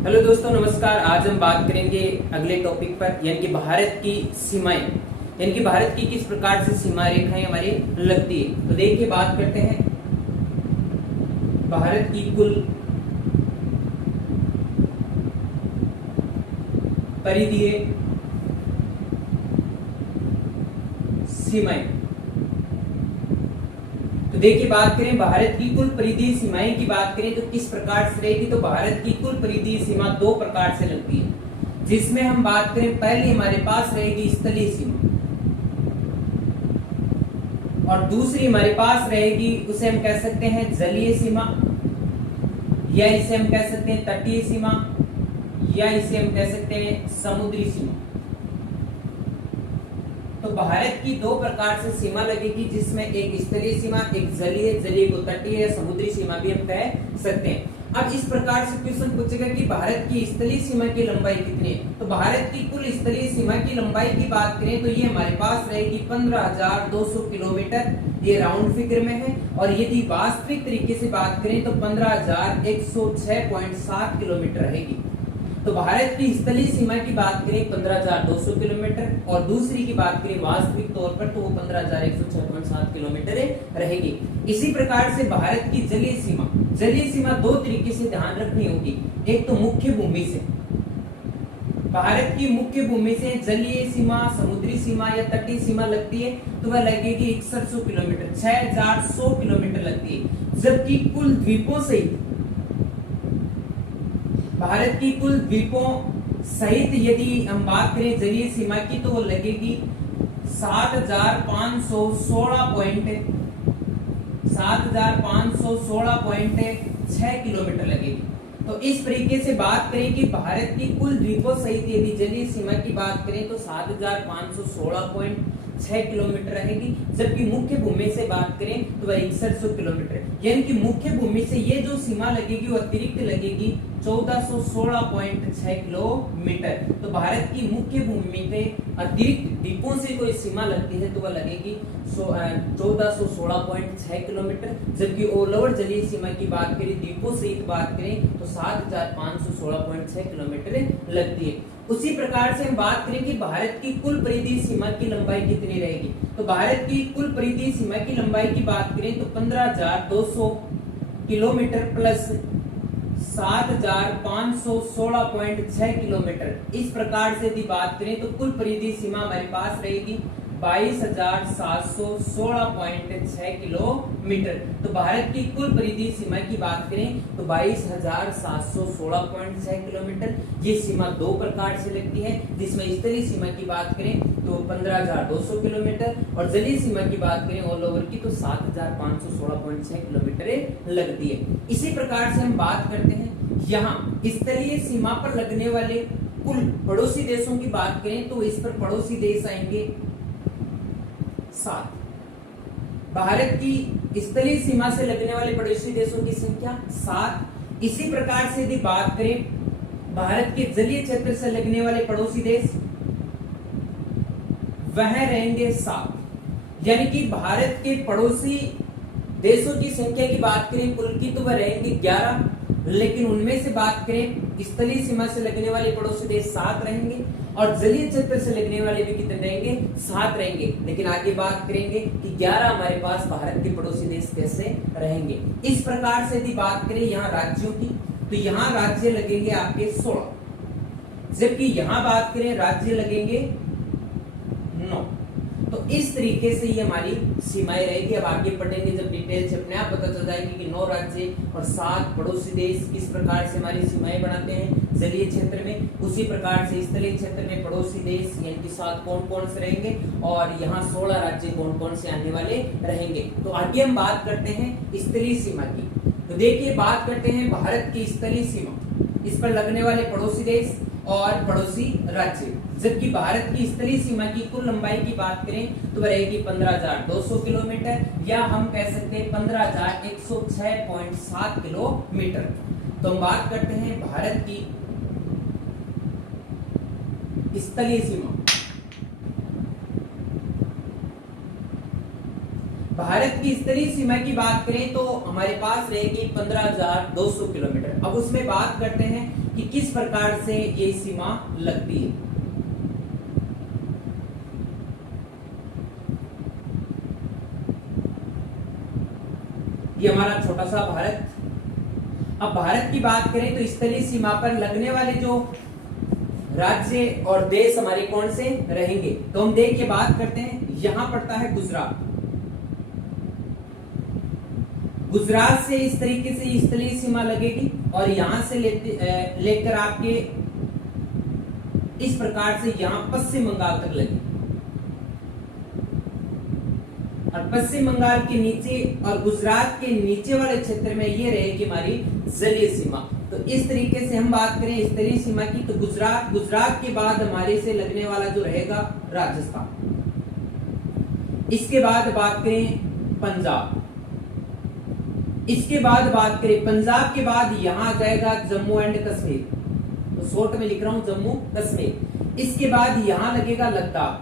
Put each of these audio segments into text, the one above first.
Hello दोस्तों, नमस्कार। आज हम बात करेंगे अगले टॉपिक पर, यानी कि भारत की सीमाएं, यानी कि भारत की किस प्रकार से सीमा रेखाएं हमारी लगती है। तो देखिए, बात करते हैं भारत की कुल परिधीय सीमाएं। तो देखिए, बात करें भारत की कुल परिधीय सीमाएं की बात करें तो किस प्रकार से रहेगी। तो भारत की कुल परिधीय सीमा दो प्रकार से लगती है, जिसमें हम बात करें पहली हमारे पास रहेगी स्थलीय सीमा, और दूसरी हमारे पास रहेगी, उसे हम कह सकते हैं जलीय सीमा, या इसे हम कह सकते हैं तटीय सीमा, या इसे हम कह सकते हैं समुद्री सीमा। तो भारत की दो प्रकार से सीमा लगेगी, जिसमें एक स्थलीय सीमा, एक जलीय को तटीय या समुद्री सीमा भी हम कह सकते हैं। अब इस प्रकार से क्वेश्चन पूछेगा कि भारत की स्थलीय सीमा की लंबाई कितनी है। तो भारत की कुल स्थलीय सीमा की लंबाई की बात करें तो ये हमारे पास रहेगी 15,200 किलोमीटर, ये राउंड फिगर में है। और यदि वास्तविक तरीके से बात करें तो 15,106.7 किलोमीटर रहेगी। तो भारत की स्थलीय सीमा की बात करें 15,200 किलोमीटर, और दूसरी की बात करें वास्तविक तौर पर तो वो 15,106.7 किलोमीटर रहेगी। इसी प्रकार से भारत की जलीय सीमा दो तरीके से ध्यान रखनी होगी। एक तो मुख्य भूमि से, भारत की मुख्य भूमि से जलीय सीमा, समुद्री सीमा या तटीय सीमा लगती है तो वह लगेगी 6100 किलोमीटर, 6100 किलोमीटर लगती है। जबकि कुल द्वीपों सहित, भारत की कुल द्वीपों सहित यदि हम बात करें जलीय सीमा की तो वो लगेगी 7,516.6 किलोमीटर लगेगी। तो इस तरीके से बात करें कि भारत की कुल द्वीपों सहित यदि जलीय सीमा की बात करें तो 7,516.6 किलोमीटर रहेगी। जबकि मुख्य भूमि से बात करें तो वह 6100 किलोमीटर, यानी कि मुख्य भूमि से ये जो सीमा लगेगी वो अतिरिक्त लगेगी 1416.6 किलोमीटर। तो भारत की मुख्य भूमि पे अतिरिक्त द्वीपों से कोई सीमा लगती है तो वह लगेगी 1416.6 किलोमीटर। जबकि ऑल ओवर जलीय सीमा की बात करें, द्वीपों सहित बात करें तो 7,516.6 किलोमीटर लगती है। उसी प्रकार से हम बात करें कि भारत की कुल परिधीय सीमा की लंबाई कितनी रहेगी। तो भारत की कुल परिधीय सीमा की लंबाई की बात करें तो 15,200 किलोमीटर प्लस 7,516.6 किलोमीटर। इस प्रकार से यदि बात करें तो कुल परिधीय सीमा हमारे पास रहेगी 22,716.6 किलोमीटर। तो भारत की कुल परिधीय सीमा की बात करें तो 22,716.6 किलोमीटर। ये सीमा दो प्रकार से लगती है, जिसमें स्थलीय सीमा की बात करें तो 15,200 किलोमीटर, और जलीय सीमा की बात करें ऑल ओवर की तो 7,516.6 किलोमीटर लगती है। इसी प्रकार से हम बात करते हैं यहाँ स्थलीय सीमा पर लगने वाले कुल पड़ोसी देशों की बात करें तो इस पर पड़ोसी देश आएंगे 7। भारत की स्थलीय सीमा से लगने वाले पड़ोसी देशों की संख्या 7। इसी प्रकार से यदि बात करें भारत के जलीय क्षेत्र से लगने वाले पड़ोसी देश, वह रहेंगे 7। यानी कि भारत के पड़ोसी देशों की संख्या की बात करें कुल की तो वह रहेंगे 11, लेकिन उनमें से बात करें स्थलीय सीमा से लगने वाले पड़ोसी देश 7 रहेंगे, और जलीय क्षेत्र से लगने वाले भी कितने रहेंगे? 7 रहेंगे। लेकिन आगे बात करेंगे कि 11 हमारे पास भारत के पड़ोसी देश कैसे रहेंगे। इस प्रकार से यदि बात करें यहाँ राज्यों की तो यहाँ राज्य लगेंगे आपके 16, जबकि यहाँ बात करें राज्य लगेंगे 9। तो इस तरीके से ये हमारी सीमाएं रहेगी। अब आगे पढ़ेंगे जब डिटेल से अपने आप पता चल जाएगी कि 9 राज्य और 7 पड़ोसी देश किस प्रकार से हमारी सीमाएं बनाते हैं जलीय क्षेत्र में। उसी प्रकार से स्थलीय क्षेत्र में पड़ोसी देश यानी कि 7 कौन कौन से रहेंगे, और यहाँ 16 राज्य कौन कौन से आने वाले रहेंगे। तो आगे हम बात करते हैं स्थलीय सीमा की। तो देखिए, बात करते हैं भारत की स्थलीय सीमा, इस पर लगने वाले पड़ोसी देश और पड़ोसी राज्य। जबकि भारत की स्थलीय सीमा की कुल लंबाई की बात करें तो वह रहेगी 15,200 किलोमीटर, या हम कह सकते हैं 15,106.7 किलोमीटर। तो हम बात करते हैं भारत की स्थलीय सीमा। भारत भारत की स्थलीय सीमा की बात करें तो हमारे पास रहेगी 15,200 किलोमीटर। अब उसमें बात करते हैं कि किस प्रकार से ये सीमा लगती है। ये हमारा छोटा सा भारत। अब भारत की बात करें तो स्थलीय सीमा पर लगने वाले जो राज्य और देश हमारे कौन से रहेंगे, तो हम देखिए बात करते हैं। यहां पड़ता है गुजरात। गुजरात से इस तरीके से स्थलीय सीमा लगेगी और यहां से लेकर आपके इस प्रकार से यहां पश्चिम बंगाल तक लगेगी और पश्चिम बंगाल के नीचे और गुजरात के नीचे वाले क्षेत्र में ये रहेगी हमारी जलीय सीमा। तो इस तरीके से हम बात करें स्थलीय सीमा की तो गुजरात के बाद हमारे से लगने वाला जो रहेगा राजस्थान, इसके बाद बात करें पंजाब, इसके बाद बात करें पंजाब के बाद यहां आ जाएगा जम्मू एंड कश्मीर, तो शॉर्ट में लिख रहा हूं जम्मू कश्मीर। इसके बाद यहां लगेगा लद्दाख,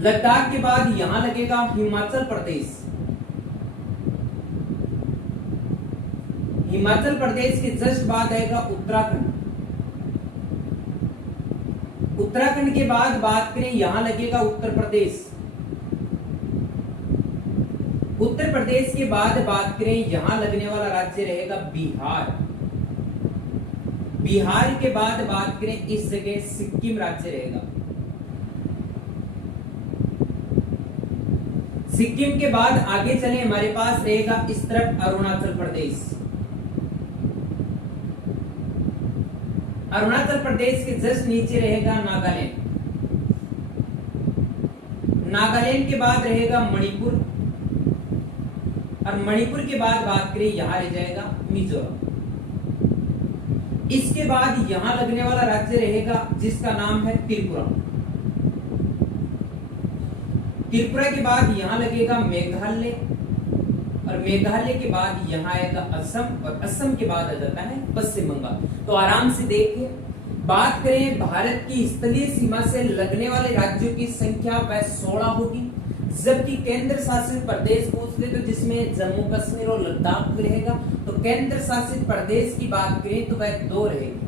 लद्दाख के बाद यहां लगेगा हिमाचल प्रदेश, हिमाचल प्रदेश के जस्ट बाद आएगा उत्तराखंड, उत्तराखंड के बाद बात करें यहां लगेगा उत्तर प्रदेश, उत्तर प्रदेश के बाद बात करें यहां लगने वाला राज्य रहेगा बिहार, बिहार के बाद बात करें इस जगह सिक्किम राज्य रहेगा, सिक्किम के बाद आगे चले हमारे पास रहेगा इस तरफ अरुणाचल प्रदेश, अरुणाचल प्रदेश के जस्ट नीचे रहेगा नागालैंड, नागालैंड के बाद रहेगा मणिपुर और मणिपुर के बाद बात करें यहां रह जाएगा मिजोरम। इसके बाद यहां लगने वाला राज्य रहेगा जिसका नाम है त्रिपुरा, त्रिपुरा के बाद यहां लगेगा मेघालय और मेघालय के बाद यहां आएगा असम और असम के बाद आ जाता है पश्चिम बंगाल। तो आराम से देखिए, बात करें भारत की स्थलीय सीमा से लगने वाले राज्यों की संख्या वह 16 होगी, जबकि केंद्र शासित प्रदेश पूछ ले तो जिसमें जम्मू कश्मीर और लद्दाख रहेगा, तो केंद्र शासित प्रदेश की बात करें तो वह 2 रहेगी।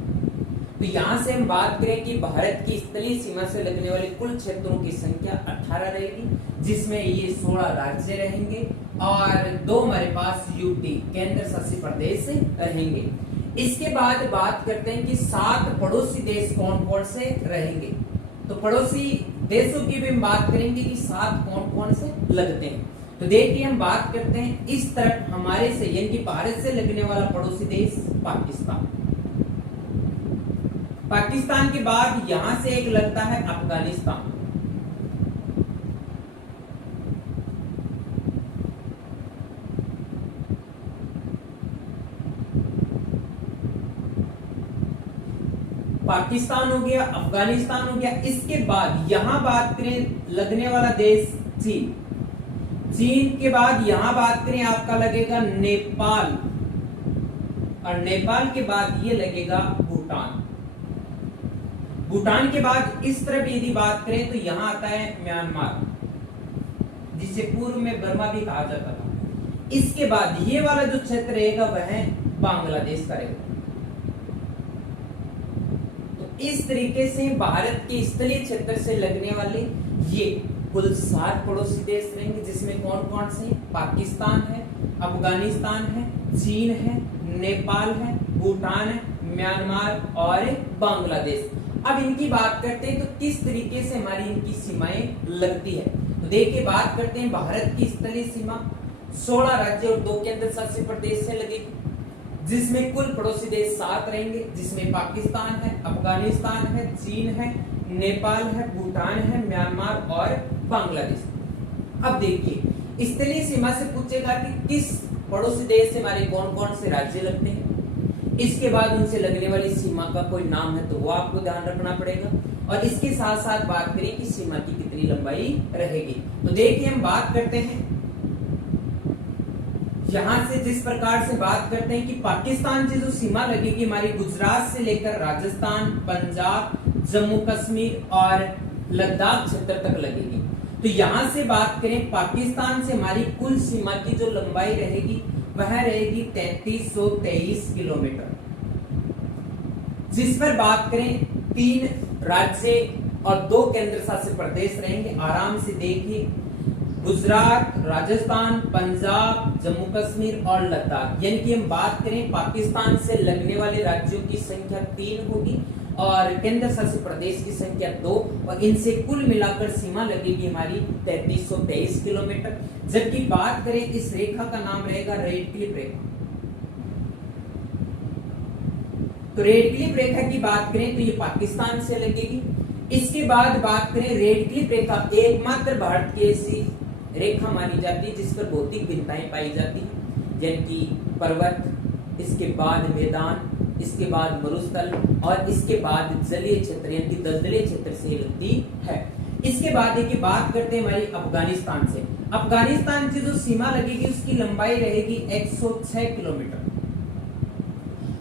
तो यहां से हम बात करें कि भारत की स्थलीय सीमा से लगने वाले कुल क्षेत्रों की संख्या 18 रहेगी, जिसमें ये 16 राज्य रहेंगे और 2 हमारे पास यूटी केंद्र शासित प्रदेश रहेंगे। इसके बाद बात करते हैं कि 7 पड़ोसी देश कौन कौन से रहेंगे। तो पड़ोसी देशों की भी हम बात करेंगे कि 7 कौन कौन से लगते हैं। तो देखिए हम बात करते हैं इस तरफ हमारे से यानी कि भारत से लगने वाला पड़ोसी देश पाकिस्तान, पाकिस्तान के बाद यहां से एक लगता है अफगानिस्तान, पाकिस्तान हो गया, अफगानिस्तान हो गया। इसके बाद यहां बात करें लगने वाला देश चीन, चीन के बाद यहां बात करें आपका लगेगा नेपाल और नेपाल के बाद ये लगेगा भूटान, भूटान के बाद इस तरफ यदि बात करें तो यहां आता है म्यांमार, जिसे पूर्व में बर्मा भी कहा जाता था। इसके बाद ये वाला जो क्षेत्र रहेगा वह बांग्लादेश का रहेगा। इस तरीके से भारत के स्थलीय क्षेत्र से लगने वाले ये कुल 7 पड़ोसी देश रहेंगे, जिसमें कौन कौन से? पाकिस्तान है, अफगानिस्तान है, चीन है, नेपाल है, भूटान है, म्यांमार और बांग्लादेश। अब इनकी बात करते हैं तो किस तरीके से हमारी इनकी सीमाएं लगती है। तो देखिए बात करते हैं भारत की स्थलीय सीमा 16 राज्य और 2 केंद्र शासित प्रदेश से लगेगी, जिसमें कुल पड़ोसी देश 7 रहेंगे, जिसमें पाकिस्तान है, अफगानिस्तान है, चीन है, नेपाल है, भूटान है, म्यांमार और बांग्लादेश। अब देखिए स्थलीय सीमा से पूछेगा कि किस पड़ोसी देश से हमारे कौन कौन से राज्य लगते हैं, इसके बाद उनसे लगने वाली सीमा का कोई नाम है तो वो आपको ध्यान रखना पड़ेगा, और इसके साथ साथ बात करें कि सीमा की कितनी लंबाई रहेगी। तो देखिए हम बात करते हैं यहां से जिस प्रकार से बात करते हैं कि पाकिस्तान से जो सीमा लगेगी हमारी गुजरात से लेकर राजस्थान, पंजाब, जम्मू कश्मीर और लद्दाख क्षेत्र तक लगेगी। तो यहां से बात करें पाकिस्तान से हमारी कुल सीमा की जो लंबाई रहेगी वह रहेगी 3323 किलोमीटर, जिस पर बात करें 3 राज्य और 2 केंद्र शासित प्रदेश रहेंगे। आराम से देखिए, गुजरात, राजस्थान, पंजाब, जम्मू कश्मीर और लद्दाख। यानी कि हम बात करें पाकिस्तान से लगने वाले राज्यों की संख्या 3 होगी और केंद्र शासित प्रदेश की संख्या 2, और इनसे कुल मिलाकर सीमा लगेगी हमारी 3323 किलोमीटर। जबकि बात करें इस रेखा का नाम रहेगा रेड क्लिफ रेखा। तो रेड क्लिफ रेखा की बात करें तो ये पाकिस्तान से लगेगी। इसके बाद बात करें रेड क्लिफ रेखा एकमात्र भारत की ऐसी रेखा मानी जाती है जिस पर भौतिक भिन्नताएं पाई जाती हैं, जैसे पर्वत, इसके बाद मैदान, इसके बाद मरुस्थल और इसके बाद जलीय क्षेत्र यानी कि दलदली क्षेत्र से लगती है। इसके बाद एक बात करते हैं हमारी अफगानिस्तान से। अफगानिस्तान की जो सीमा लगेगी उसकी लंबाई रहेगी 106 किलोमीटर,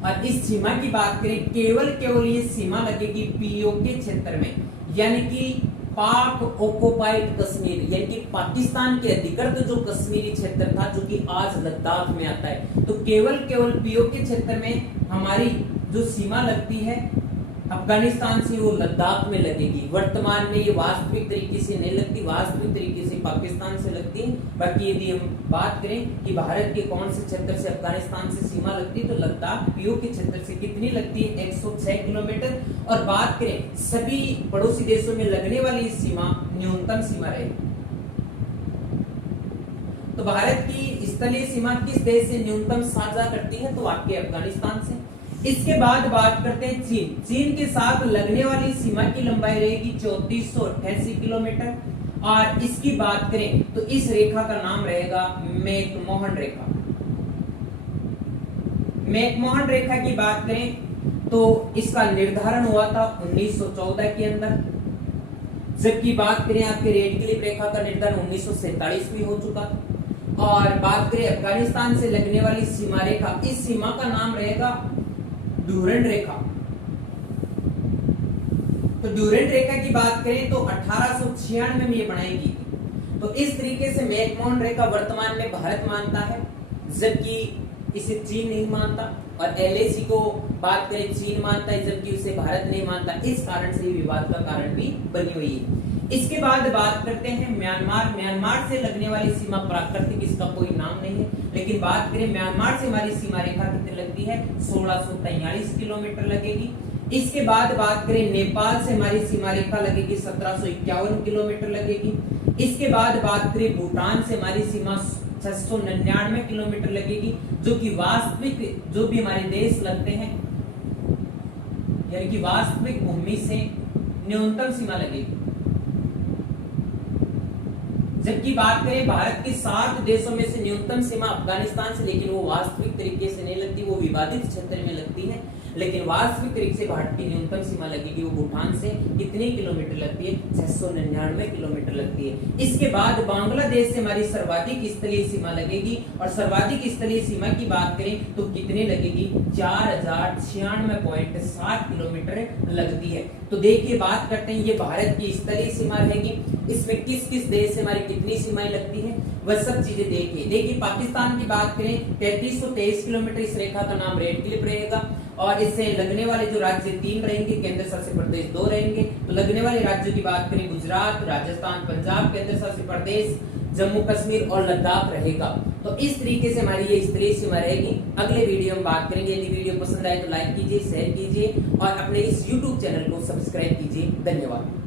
और इस सीमा की बात करें केवल ये सीमा लगेगी पीओके क्षेत्र में, यानी कि पाक ऑक्युपाइड कश्मीर, यानी कि पाकिस्तान के अधिकृत जो कश्मीरी क्षेत्र था जो कि आज लद्दाख में आता है। तो केवल पीओके क्षेत्र में हमारी जो सीमा लगती है अफगानिस्तान से वो लद्दाख में लगेगी। वर्तमान में ये वास्तविक तरीके से नहीं लगती, वास्तविक तरीके से पाकिस्तान से लगती है। बाकी यदि हम बात करें कि भारत के कौन से क्षेत्र से अफगानिस्तान से सीमा लगती है तो लद्दाख पीओके क्षेत्र से कितनी लगती है 106 किलोमीटर। और बात करें सभी पड़ोसी देशों में लगने वाली सीमा न्यूनतम सीमा रहेगी। तो भारत की स्थलीय सीमा किस देश से न्यूनतम साझा करती है तो आपके अफगानिस्तान से। इसके बाद बात करते हैं चीन। चीन के साथ लगने वाली सीमा की लंबाई रहेगी 3488 किलोमीटर, और इसकी बात करें तो इस रेखा का नाम रहेगा मैकमोहन रेखा। मैकमोहन रेखा की बात करें तो इसका निर्धारण हुआ था 1914 के अंदर, जबकि बात करें आपके रेड क्लिफ रेखा का निर्धारण 1947 में हो चुका। और बात करें अफगानिस्तान से लगने वाली सीमा रेखा, इस सीमा का नाम रहेगा ड्यूरेंट रेखा। तो ड्यूरेंट रेखा की बात करें तो 1896 में ये बनाई गई थी। तो इस तरीके से मैकमोहन रेखा वर्तमान में भारत मानता है, जबकि इसे चीन नहीं मानता, और एलएसी को बात करें चीन मानता है जबकि उसे भारत नहीं मानता। इस कारण से विवाद का कारण भी बनी हुई है। इसके बाद बात करते हैं म्यांमार। म्यांमार से लगने वाली सीमा प्राकृतिक, इसका कोई नाम नहीं है, लेकिन बात करें म्यांमार से हमारी सीमा रेखा कितनी लगती है 1643 किलोमीटर लगेगी। इसके बाद बात करें नेपाल से हमारी सीमा रेखा लगेगी 1751 किलोमीटर लगेगी। इसके बाद बात करें भूटान से हमारी सीमा 699 किलोमीटर लगेगी, जो कि वास्तविक जो भी हमारे देश लगते हैं यानी कि वास्तविक भूमि से न्यूनतम सीमा लगेगी। जबकि बात करें भारत के 7 देशों में से न्यूनतम सीमा अफगानिस्तान से, लेकिन वो वास्तविक तरीके से नहीं लगती, वो विवादित क्षेत्र में लगती है। लेकिन वास्तविक तरीके से भारत की न्यूनतम सीमा लगेगी वो भूटान से कितने किलोमीटर लगती है 699 किलोमीटर लगती है। इसके बाद बांग्लादेश से हमारी सर्वाधिक स्थलीय सीमा लगेगी, और सर्वाधिक स्थलीय सीमा की बात करें तो कितने लगेगी 4096.7 किलोमीटर लगती है। तो देखिए बात करते हैं ये भारत की स्थलीय सीमा रहेगी, इसमें किस किस देश से हमारी कितनी सीमाएं लगती हैं वह सब चीजें देखिए। पाकिस्तान की बात करें 3323 किलोमीटर, इस रेखा का नाम रेड क्लिफ रहेगा, और इससे लगने वाले जो राज्य 3 रहेंगे, केंद्र शासित प्रदेश 2 रहेंगे। तो लगने वाले राज्यों की बात करें गुजरात, राजस्थान, पंजाब, केंद्र शासित प्रदेश, जम्मू कश्मीर और लद्दाख रहेगा। तो इस तरीके से हमारी ये स्थलीय सीमा रहेगी। अगले वीडियो में बात करेंगे। यदि वीडियो पसंद आए तो लाइक कीजिए, शेयर कीजिए और अपने इस YouTube चैनल को सब्सक्राइब कीजिए। धन्यवाद।